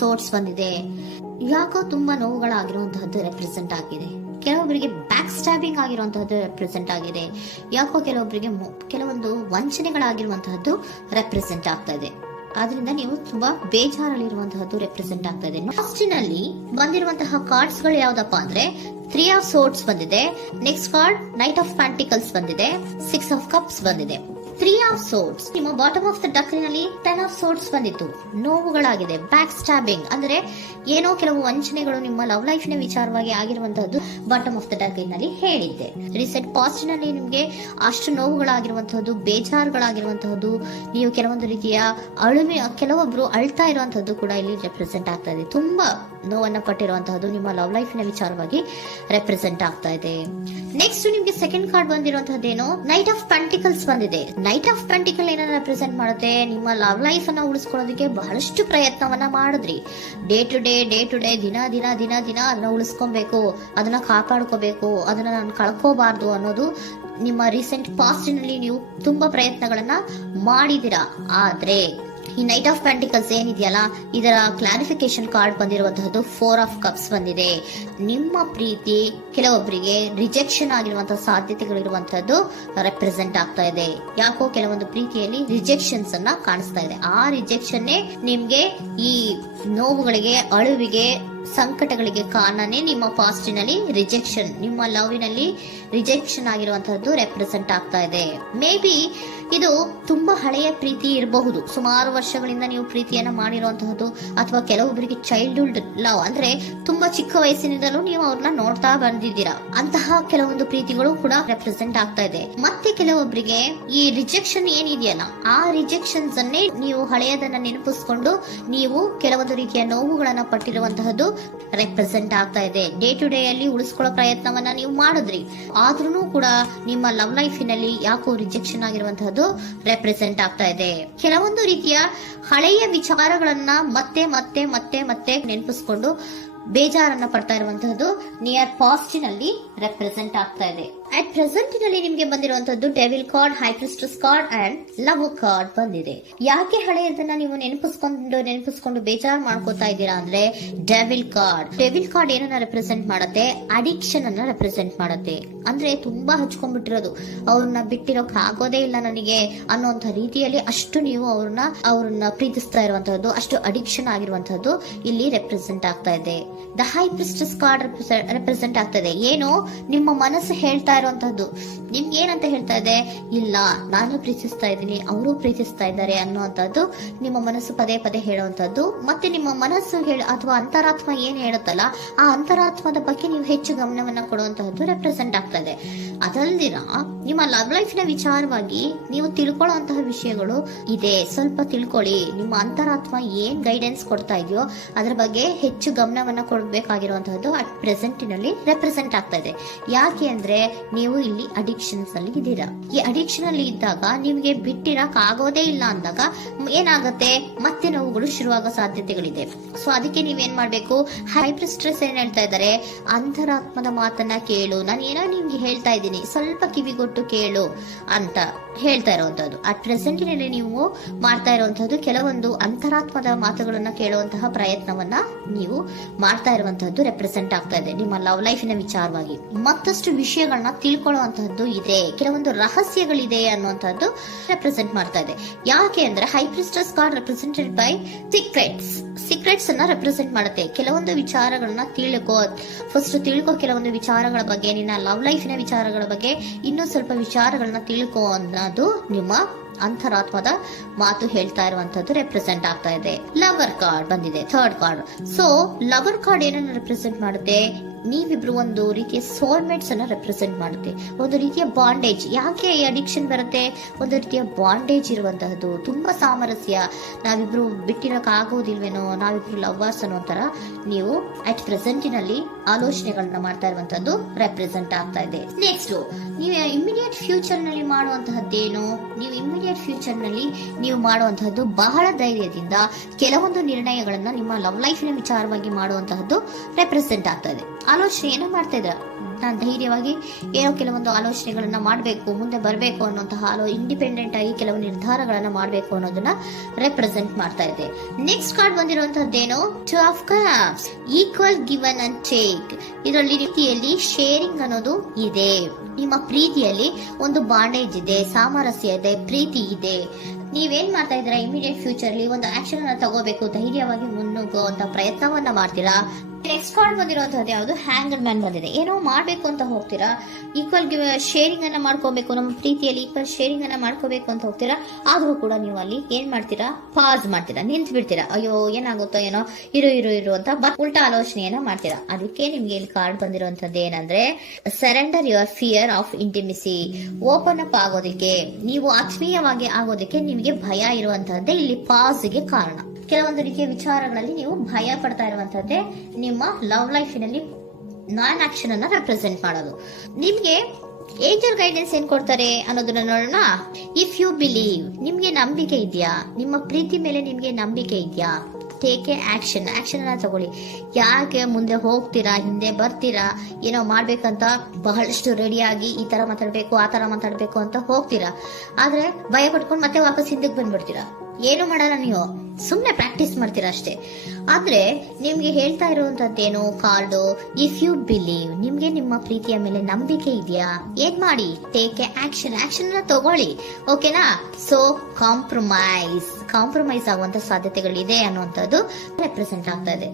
Sorts ಬಂದಿದೆ. ಯಾಕೋ ತುಂಬಾ ನೋವುಗಳಾಗಿರುವಂತಹದ್ದು ರೆಪ್ರೆಸೆಂಟ್ ಆಗಿದೆ. ಕೆಲವೊಬ್ಬರಿಗೆ ಬ್ಯಾಕ್ ಸ್ಟ್ಯಾಬಿಂಗ್ ಆಗಿರುವಂತಹದ್ದು ರೆಪ್ರೆಸೆಂಟ್ ಆಗಿದೆ. ಯಾಕೋ ಕೆಲವೊಬ್ಬರಿಗೆ ಕೆಲವೊಂದು ವಂಚನೆಗಳಾಗಿರುವಂತಹದ್ದು ರೆಪ್ರೆಸೆಂಟ್ ಆಗ್ತಾ ಇದೆ. ಆದ್ರಿಂದ ನೀವು ತುಂಬಾ ಬೇಜಾರಲ್ಲಿರುವಂತಹದ್ದು ರೆಪ್ರೆಸೆಂಟ್ ಆಗ್ತಾ ಇದೆ. ಲಾಸ್ಟಿನಲ್ಲಿ ಬಂದಿರುವಂತಹ ಕಾರ್ಡ್ಸ್ ಗಳು ಯಾವ್ದಪ್ಪ ಅಂದ್ರೆ 3 ಆಫ್ ಸೋರ್ಟ್ಸ್ ಬಂದಿದೆ. Next card knight of pentacles ಬಂದಿದೆ. 6 ಆಫ್ ಕಪ್ಸ್ ಬಂದಿದೆ. 3 ಆಫ್ ಸೋರ್ಟ್ಸ್ ನಿಮ್ಮ ಬಾಟಮ್ ಆಫ್ ದ ಡಕ್ನಲ್ಲಿ 10 ಆಫ್ ಸೋರ್ಟ್ಸ್ ಬಂದಿತ್ತು. ನೋವುಗಳಾಗಿದೆ, ಬ್ಯಾಕ್ ಸ್ಟ್ಯಾಬಿಂಗ್ ಅಂದ್ರೆ ಏನೋ ಕೆಲವು ವಂಚನೆಗಳು ನಿಮ್ಮ ಲವ್ ಲೈಫ್ ನ ವಿಚಾರವಾಗಿ ಆಗಿರುವಂತಹದ್ದು ಬಾಟಮ್ ಆಫ್ ದ ಡಕ್ನಲ್ಲಿ ಹೇಳಿದ್ದೆ. ರೀಸೆಂಟ್ ಪಾಸ್ಟ್ ನಲ್ಲಿ ನಿಮ್ಗೆ ಅಷ್ಟು ನೋವುಗಳಾಗಿರುವಂತಹದ್ದು, ಬೇಜಾರುಗಳಾಗಿರುವಂತಹದ್ದು, ನೀವು ಕೆಲವೊಂದು ರೀತಿಯ ಕೆಲವೊಬ್ರು ಅಳ್ತಾ ಇರುವಂತಹದ್ದು ಕೂಡ ಇಲ್ಲಿ ರೆಪ್ರೆಸೆಂಟ್ ಆಗ್ತಾ ಇದೆ. ತುಂಬಾ ನೋವನ್ನ ಪಟ್ಟಿರುವಂತಹದ್ದು ನಿಮ್ಮ ಲವ್ ಲೈಫ್ ನ ವಿಚಾರವಾಗಿ ರೆಪ್ರೆಸೆಂಟ್ ಆಗ್ತಾ ಇದೆ. ನೆಕ್ಸ್ಟ್ ನಿಮ್ಗೆ ಸೆಕೆಂಡ್ ಕಾರ್ಡ್ ಬಂದಿರುವಂತಹದ್ದೇನು ನೈಟ್ ಆಫ್ ಪ್ಯಾಂಟಿಕಲ್ಸ್ ಬಂದಿದೆ. ನೈಟ್ ಆಫ್ ಪ್ಯಾಂಟಿಕಲ್ ಏನನ್ನ ರೆಪ್ರೆಸೆಂಟ್ ಮಾಡುತ್ತೆ, ನಿಮ್ಮ ಲವ್ ಲೈಫ್ ಅನ್ನ ಉಳಿಸ್ಕೊಳ್ಳೋದಕ್ಕೆ ಬಹಳಷ್ಟು ಪ್ರಯತ್ನವನ್ನ ಮಾಡಿದ್ರಿ. ಡೇ ಟು ಡೇ ದಿನ ಅದನ್ನ ಉಳಿಸ್ಕೊಬೇಕು, ಅದನ್ನ ಕಾಪಾಡ್ಕೋಬೇಕು, ಅದನ್ನ ನಾನು ಕಳ್ಕೋಬಾರ್ದು ಅನ್ನೋದು ನಿಮ್ಮ ರೀಸೆಂಟ್ ಪಾಸ್ಟ್ ನಲ್ಲಿ ನೀವು ತುಂಬಾ ಪ್ರಯತ್ನಗಳನ್ನ ಮಾಡಿದಿರಾ. ಆದ್ರೆ ಈ ನೈಟ್ ಆಫ್ ಪ್ಯಾಂಟಿಕಲ್ಸ್ ಏನಿದೆಯಲ್ಲ, ಇದರ ಕ್ಲಾರಿಫಿಕೇಶನ್ ಕಾರ್ಡ್ ಬಂದಿರುವಂತಹದ್ದು 4 ಆಫ್ ಕಪ್ಸ್ ಬಂದಿದೆ. ನಿಮ್ಮ ಪ್ರೀತಿ ಕೆಲವೊಬ್ಬರಿಗೆ ರಿಜೆಕ್ಷನ್ ಆಗಿರುವಂತಹ ಸಾಧ್ಯತೆಗಳಿರುವಂತಹದ್ದು ರೆಪ್ರೆಸೆಂಟ್ ಆಗ್ತಾ ಇದೆ. ಯಾಕೋ ಕೆಲವೊಂದು ಪ್ರೀತಿಯಲ್ಲಿ ರಿಜೆಕ್ಷನ್ಸ್ ಅನ್ನ ಕಾಣಿಸ್ತಾ ಇದೆ. ಆ ರಿಜೆಕ್ಷನ್ ನಿಮ್ಗೆ ಈ ನೋವುಗಳಿಗೆ, ಅಳುವಿಗೆ, ಸಂಕಟಗಳಿಗೆ ಕಾರಣನೇ ನಿಮ್ಮ ಪಾಸ್ಟಿನಲ್ಲಿ ರಿಜೆಕ್ಷನ್, ನಿಮ್ಮ ಲವ್ನಲ್ಲಿ ರಿಜೆಕ್ಷನ್ ಆಗಿರುವಂತಹದ್ದು ರೆಪ್ರೆಸೆಂಟ್ ಆಗ್ತಾ ಇದೆ. ಮೇ ಬಿ ಇದು ತುಂಬಾ ಹಳೆಯ ಪ್ರೀತಿ ಇರಬಹುದು. ಸುಮಾರು ವರ್ಷಗಳಿಂದ ನೀವು ಪ್ರೀತಿಯನ್ನ ಮಾಡಿರುವಂತಹದ್ದು, ಅಥವಾ ಕೆಲವೊಬ್ಬರಿಗೆ ಚೈಲ್ಡ್ಹುಡ್ ಲವ್ ಅಂದ್ರೆ ತುಂಬಾ ಚಿಕ್ಕ ವಯಸ್ಸಿನಿಂದಲೂ ನೀವು ಅವ್ರನ್ನ ನೋಡ್ತಾ ಬಂದಿದ್ದೀರಾ. ಅಂತಹ ಕೆಲವೊಂದು ಪ್ರೀತಿಗಳು ಕೂಡ ರೆಪ್ರೆಸೆಂಟ್ ಆಗ್ತಾ ಇದೆ. ಮತ್ತೆ ಕೆಲವೊಬ್ಬರಿಗೆ ಈ ರಿಜೆಕ್ಷನ್ ಏನಿದೆಯಲ್ಲ, ಆ ರಿಜೆಕ್ಷನ್ಸ್ ಅನ್ನೇ ನೀವು ಹಳೆಯದನ್ನ ನೆನಪಿಸ್ಕೊಂಡು ನೀವು ಕೆಲವೊಂದು ರೀತಿಯ ನೋವುಗಳನ್ನ ಪಟ್ಟಿರುವಂತಹದ್ದು ರೆಪ್ರೆಸೆಂಟ್ ಆಗ್ತಾ ಇದೆ. ಡೇ ಟು ಡೇ ಅಲ್ಲಿ ಉಳಿಸ್ಕೊಳ್ಳೋ ಪ್ರಯತ್ನವನ್ನ ನೀವು ಮಾಡಿದ್ರಿ, ಆದ್ರೂ ಕೂಡ ನಿಮ್ಮ ಲವ್ ಲೈಫಿನಲ್ಲಿ ಯಾಕೋ ರಿಜೆಕ್ಷನ್ ಆಗಿರುವಂತಹದ್ದು ರೆಪ್ರೆಸೆಂಟ್ ಆಗ್ತಾ ಇದೆ. ಕೆಲವೊಂದು ರೀತಿಯ ಹಳೆಯ ವಿಚಾರಗಳನ್ನ ಮತ್ತೆ ಮತ್ತೆ ಮತ್ತೆ ಮತ್ತೆ ನೆನಪಿಸ್ಕೊಂಡು ಬೇಜಾರನ್ನ ಪಡ್ತಾ ಇರುವಂತಹದ್ದು ನಿಯರ್ ಪಾಸ್ಟಿನಲ್ಲಿ ರೆಪ್ರೆಸೆಂಟ್ ಆಗ್ತಾ ಇದೆ. ಅಟ್ ಪ್ರೆಸೆಂಟಿನಲ್ಲಿ ನಿಮ್ಗೆ ಬಂದಿರುವಂತಹದ್ದು devil card, high priestess card and love card ಬಂದಿದೆ. ಯಾಕೆ ಹಳೆಯದನ್ನ ನೀವು ನೆನಪಿಸ್ಕೊಂಡು ಬೇಜಾರು ಮಾಡ್ಕೋತಾ ಇದ್ದೀರಾ ಅಂದ್ರೆ ಡೆವಿಲ್ ಕಾರ್ಡ್ ಏನನ್ನ ರೆಪ್ರೆಸೆಂಟ್ ಮಾಡುತ್ತೆ, ಅಡಿಕ್ಷನ್ ಅನ್ನ ರೆಪ್ರೆಸೆಂಟ್ ಮಾಡುತ್ತೆ. ಅಂದ್ರೆ ತುಂಬಾ ಹಚ್ಕೊಂಡ್ಬಿಟ್ಟಿರೋದು, ಅವ್ರನ್ನ ಬಿಟ್ಟಿರೋಕ್ ಆಗೋದೇ ಇಲ್ಲ ನನಗೆ ಅನ್ನುವಂತ ರೀತಿಯಲ್ಲಿ ಅಷ್ಟು ನೀವು ಅವ್ರನ್ನ ಪ್ರೀತಿಸ್ತಾ ಇರುವಂತಹದ್ದು, ಅಷ್ಟು ಅಡಿಕ್ಷನ್ ಆಗಿರುವಂತಹದ್ದು ಇಲ್ಲಿ ರೆಪ್ರೆಸೆಂಟ್ ಆಗ್ತಾ ಇದೆ. The high priestess card represent ಆಗ್ತದೆ. ಏನು ನಿಮ್ಮ ಮನಸ್ಸು ಹೇಳ್ತಾ ಇರುವಂತಹದ್ದು, ನಿಮ್ಗೆ ಏನಂತ ಹೇಳ್ತಾ ಇದೆ, ಇಲ್ಲ ನಾನು ಪ್ರೀತಿಸ್ತಾ ಇದ್ದೀನಿ, ಅವರು ಪ್ರೀತಿಸ್ತಾ ಇದ್ದಾರೆ ಅನ್ನುವಂಥದ್ದು ನಿಮ್ಮ ಮನಸ್ಸು ಪದೇ ಪದೇ ಹೇಳುವಂತದ್ದು. ಮತ್ತೆ ನಿಮ್ಮ ಮನಸ್ಸು ಅಥವಾ ಅಂತರಾತ್ಮ ಏನ್ ಹೇಳುತ್ತಲ್ಲ, ಆ ಅಂತರಾತ್ಮದ ಬಗ್ಗೆ ನೀವು ಹೆಚ್ಚು ಗಮನವನ್ನ ಕೊಡುವಂತಹದ್ದು ರೆಪ್ರೆಸೆಂಟ್ ಆಗ್ತದೆ. ಅದಲ್ದಿರ ನಿಮ್ಮ ಲವ್ ಲೈಫ್ ನ ವಿಚಾರವಾಗಿ ನೀವು ತಿಳ್ಕೊಳ್ಳುವಂತಹ ವಿಷಯಗಳು ಇದೆ. ಸ್ವಲ್ಪ ತಿಳ್ಕೊಳ್ಳಿ. ನಿಮ್ಮ ಅಂತರಾತ್ಮ ಏನ್ ಗೈಡೆನ್ಸ್ ಕೊಡ್ತಾ ಇದೆಯೋ ಅದ್ರ ಬಗ್ಗೆ ಹೆಚ್ಚು ಗಮನವನ್ನ ಕೊಡಬೇಕಾಗಿರುವಂತಹದ್ದು ಅಟ್ ಪ್ರೆಸೆಂಟಿನಲ್ಲಿ ರೆಪ್ರೆಸೆಂಟ್ ಆಗ್ತಾ ಇದೆ. ಯಾಕೆ ಅಂದ್ರೆ ನೀವು ಇಲ್ಲಿ ಅಡಿಕ್ಷನ್ಸ್ ಅಲ್ಲಿ ಇದ್ದೀರಾ. ಈ ಅಡಿಕ್ಷನ್ ಅಲ್ಲಿ ಇದ್ದಾಗ ನಿಮ್ಗೆ ಬಿಟ್ಟಿರಕ್ ಆಗೋದೇ ಇಲ್ಲ ಅಂದಾಗ ಏನಾಗುತ್ತೆ, ಮತ್ತೆ ನೋವುಗಳು ಶುರುವಾಗೋ ಸಾಧ್ಯತೆಗಳಿದೆ. ಸೊ ಅದಕ್ಕೆ ನೀವೇನ್ ಮಾಡ್ಬೇಕು, ಹೈಪರ್ ಸ್ಟ್ರೆಸ್ ಏನ್ ಹೇಳ್ತಾ ಇದ್ದಾರೆ, ಅಂತರಾತ್ಮದ ಮಾತನ್ನ ಕೇಳು, ನಾನು ಏನೋ ನಿಮ್ಗೆ ಹೇಳ್ತಾ ಇದ್ದೀನಿ, ಸ್ವಲ್ಪ ಕಿವಿಗೊಟ್ಟು ಕೇಳು ಅಂತ ಹೇಳ್ತಾ ಇರುವಂತದ್ದು. ಅಟ್ ಪ್ರೆಸೆಂಟಿನಲ್ಲಿ ನೀವು ಮಾಡ್ತಾ ಇರುವಂತಹದ್ದು ಕೆಲವೊಂದು ಅಂತರಾತ್ಮದ ಮಾತುಗಳನ್ನ ಕೇಳುವಂತಹ ಪ್ರಯತ್ನವನ್ನ ನೀವು ಮಾಡ್ತಾ ಇರುವಂತಹದ್ದು ರೆಪ್ರೆಸೆಂಟ್ ಆಗ್ತಾ ಇದೆ. ನಿಮ್ಮ ಲವ್ ಲೈಫಿನ ವಿಚಾರವಾಗಿ ಮತ್ತಷ್ಟು ವಿಷಯಗಳನ್ನ ತಿಳ್ಕೊಳ್ಳುವಂತಹದ್ದು ಇದೆ, ಕೆಲವೊಂದು ರಹಸ್ಯಗಳಿದೆ ಅನ್ನುವಂಥದ್ದು ರೆಪ್ರೆಸೆಂಟ್ ಮಾಡ್ತಾ ಇದೆ. ಯಾಕೆ ಅಂದ್ರೆ high priestess card represented by secrets ಅನ್ನ ರೆಪ್ರೆಸೆಂಟ್ ಮಾಡುತ್ತೆ. ಕೆಲವೊಂದು ವಿಚಾರಗಳನ್ನ ತಿಳ್ಕೊ ಕೆಲವೊಂದು ವಿಚಾರಗಳ ಬಗ್ಗೆ, ನಿನ್ನ ಲವ್ ಲೈಫಿನ ವಿಚಾರಗಳ ಬಗ್ಗೆ ಇನ್ನೂ ಸ್ವಲ್ಪ ವಿಚಾರಗಳನ್ನ ತಿಳ್ಕೊ ಅನ್ನೋದು ನಿಮ್ಮ ಅಂತರಾತ್ಮದ ಮಾತು ಹೇಳ್ತಾ ಇರುವಂತದ್ದು ರೆಪ್ರೆಸೆಂಟ್ ಆಗ್ತಾ ಇದೆ. ಲವರ್ ಕಾರ್ಡ್ ಬಂದಿದೆ, third card. So lover card ಏನನ್ನ ರೆಪ್ರೆಸೆಂಟ್ ಮಾಡುತ್ತೆ, ನೀವಿಬ್ರು ಒಂದು ರೀತಿಯ ಸೋಲ್ಮೇಟ್ಸ್ ಅನ್ನ ರೆಪ್ರೆಸೆಂಟ್ ಮಾಡುತ್ತೆ. ಒಂದು ರೀತಿಯ ಬಾಂಡೇಜ್. ಯಾಕೆ ಈ ಅಡಿಕ್ಷನ್ ಬರುತ್ತೆ, ಒಂದು ರೀತಿಯ ಬಾಂಡೇಜ್ ಇರುವಂತಹದ್ದು, ತುಂಬಾ ಸಾಮರಸ್ಯ, ನಾವಿಬ್ರು ಬಿಟ್ಟಿರಕ್ ಆಗೋದಿಲ್ವೇನೋ, ನಾವಿಬ್ರು ಲವರ್ಸ್ ಅನ್ನೋ ತರ ನೀವು ಅಟ್ ಪ್ರೆಸೆಂಟಿನಲ್ಲಿ ಆಲೋಚನೆಗಳನ್ನ ಮಾಡ್ತಾ ಇರುವಂತದ್ದು ರೆಪ್ರೆಸೆಂಟ್ ಆಗ್ತಾ ಇದೆ. ನೆಕ್ಸ್ಟ್ ನೀವು ಇಮಿಡಿಯೇಟ್ ಫ್ಯೂಚರ್ ನಲ್ಲಿ ಮಾಡುವಂತಹದ್ದೇನು, ನೀವು ಇಮಿಡಿಯೇಟ್ ಫ್ಯೂಚರ್ ನಲ್ಲಿ ನೀವು ಮಾಡುವಂತಹದ್ದು ಬಹಳ ಧೈರ್ಯದಿಂದ ಕೆಲವೊಂದು ನಿರ್ಣಯಗಳನ್ನ ನಿಮ್ಮ ಲವ್ ಲೈಫಿನ ವಿಚಾರವಾಗಿ ಮಾಡುವಂತಹದ್ದು ರೆಪ್ರೆಸೆಂಟ್ ಆಗ್ತಾ ಇದೆ. ಆಲೋಚನೆಯನ್ನ ಮಾಡ್ತಾ ಇದ್ದೀರಾ. ನಾನು ಧೈರ್ಯವಾಗಿ ಏನೋ ಕೆಲವೊಂದು ಆಲೋಚನೆಗಳನ್ನ ಮಾಡಬೇಕು, ಮುಂದೆ ಬರಬೇಕು ಅನ್ನೋಂತಹ ಇಂಡಿಪೆಂಡೆಂಟ್ ಆಗಿ ಕೆಲವು ನಿರ್ಧಾರಗಳನ್ನ ಮಾಡಬೇಕು ಅನ್ನೋದನ್ನ ರೆಪ್ರೆಸೆಂಟ್ ಮಾಡ್ತಾ ಇದೆ. ನೆಕ್ಸ್ಟ್ ಕಾರ್ಡ್ ಬಂದಿರುವಂತಹದ್ದೇನು, two of cups, equal given and take. ಇದರಲ್ಲಿ ರೀತಿಯಲ್ಲಿ ಶೇರಿಂಗ್ ಅನ್ನೋದು ಇದೆ. ನಿಮ್ಮ ಪ್ರೀತಿಯಲ್ಲಿ ಒಂದು ಬಾಂಡೇಜ್ ಇದೆ, ಸಾಮರಸ್ಯ ಇದೆ, ಪ್ರೀತಿ ಇದೆ. ನೀವೇನ್ ಮಾಡ್ತಾ ಇದ್ದೀರಾ, ಇಮಿಡಿಯೇಟ್ ಫ್ಯೂಚರ್ ಅಲ್ಲಿ ಒಂದು ಆಕ್ಷನ್ ಅನ್ನ ತಗೋಬೇಕು, ಧೈರ್ಯವಾಗಿ ಮುನ್ನುಗ್ಗುವಂತ ಪ್ರಯತ್ನವನ್ನ ಮಾಡ್ತೀರಾ. ನೆಕ್ಸ್ಟ್ ಕಾರ್ಡ್ ಬಂದಿರುವಂತದ್ದು ಯಾವುದು, ಹ್ಯಾಂಗರ್ ಮ್ಯಾನ್ ಬಂದಿದೆ. ಏನೋ ಮಾಡ್ಬೇಕು ಅಂತ ಹೋಗ್ತೀರಾ, ಈಕ್ವಲ್ ಶೇರಿಂಗ್ ಅನ್ನ ಮಾಡ್ಕೋಬೇಕು, ನಮ್ಮ ಪ್ರೀತಿಯಲ್ಲಿ ಈಕ್ವಲ್ ಶೇರಿಂಗ್ ಅನ್ನ ಮಾಡ್ಕೋಬೇಕು ಅಂತ ಹೋಗ್ತೀರಾ. ಆದ್ರೂ ಕೂಡ ನೀವು ಅಲ್ಲಿ ಏನ್ ಮಾಡ್ತೀರಾ, ಪಾಸ್ ಮಾಡ್ತೀರಾ, ನಿಂತು ಬಿಡ್ತೀರಾ. ಅಯ್ಯೋ ಏನಾಗುತ್ತೋ ಏನೋ, ಇರು ಅಂತ ಉಲ್ಟಾ ಆಲೋಚನೆಯನ್ನ ಮಾಡ್ತೀರಾ. ಅದಕ್ಕೆ ನಿಮ್ಗೆ ಇಲ್ಲಿ ಕಾರ್ಡ್ ಬಂದಿರುವಂತದ್ದು ಏನಂದ್ರೆ, surrender your fear of intimacy. Open up ಆಗೋದಕ್ಕೆ, ನೀವು ಆತ್ಮೀಯವಾಗಿ ಆಗೋದಕ್ಕೆ ನಿಮಗೆ ಭಯ ಇರುವಂತಹದ್ದೇ ಇಲ್ಲಿ ಪಾಸ್ಗೆ ಕಾರಣ. ಕೆಲವೊಂದು ರೀತಿಯ ವಿಚಾರಗಳಲ್ಲಿ ನೀವು ಭಯ ಪಡ್ತಾ ಇರುವಂತದ್ದೇ ನಿಮ್ಮ ಲವ್ ಲೈಫಿನಲ್ಲಿ ನಾನ್ ಆಕ್ಷನ್ ಅನ್ನ ರೆಪ್ರೆಸೆಂಟ್ ಮಾಡೋದು. ನಿಮ್ಗೆ ಏಂಜಲ್ ಗೈಡೆನ್ಸ್ ಏನ್ ಕೊಡ್ತಾರೆ ಅನ್ನೋದನ್ನ ನೋಡೋಣ. ಇಫ್ ಯು ಬಿಲೀವ್, ನಿಮ್ಗೆ ನಂಬಿಕೆ ಇದೆಯಾ, ನಿಮ್ಮ ಪ್ರೀತಿ ಮೇಲೆ ನಿಮ್ಗೆ ನಂಬಿಕೆ ಇದೆಯಾ, ಟೇಕ್ ಎ ಆಕ್ಷನ್ ಅನ್ನ ತಗೊಳ್ಳಿ. ಯಾಕೆ ಮುಂದೆ ಹೋಗ್ತೀರಾ, ಹಿಂದೆ ಬರ್ತೀರಾ, ಏನೋ ಮಾಡ್ಬೇಕಂತ ಬಹಳಷ್ಟು ರೆಡಿಯಾಗಿ ಈ ತರ ಮಾತಾಡ್ಬೇಕು ಆ ತರ ಮಾತಾಡ್ಬೇಕು ಅಂತ ಹೋಗ್ತೀರಾ. ಆದ್ರೆ ಭಯ ಪಟ್ಕೊಂಡು ಮತ್ತೆ ವಾಪಸ್ ಹಿಂದಕ್ಕೆ ಬಂದ್ಬಿಡ್ತೀರಾ. ಏನು ಮಾಡಲ್ಲ, ನೀವು ಸುಮ್ನೆ ಪ್ರಾಕ್ಟೀಸ್ ಮಾಡ್ತೀರಾ ಅಷ್ಟೇ. ಆದ್ರೆ ನಿಮ್ಗೆ ಹೇಳ್ತಾ ಇರುವಂತದ್ದೇನು ಕಾರ್ಡು, ಇಫ್ ಯು ಬಿಲೀವ್, ನಿಮ್ಗೆ ನಿಮ್ಮ ಪ್ರೀತಿಯ ಮೇಲೆ ನಂಬಿಕೆ ಇದೆಯಾ, ಏನ್ ಮಾಡಿ, ಟೇಕ್ ಎ ಆಕ್ಷನ್ ಅನ್ನ ತಗೊಳ್ಳಿ. ಓಕೆನಾ. ಸೊ ಕಾಂಪ್ರಮೈಸ್ ಆಗುವಂತ ಸಾಧ್ಯತೆಗಳಿದೆ ಅನ್ನುವಂಥದ್ದು ರೆಪ್ರೆಸೆಂಟ್ ಆಗ್ತಾ ಇದೆ.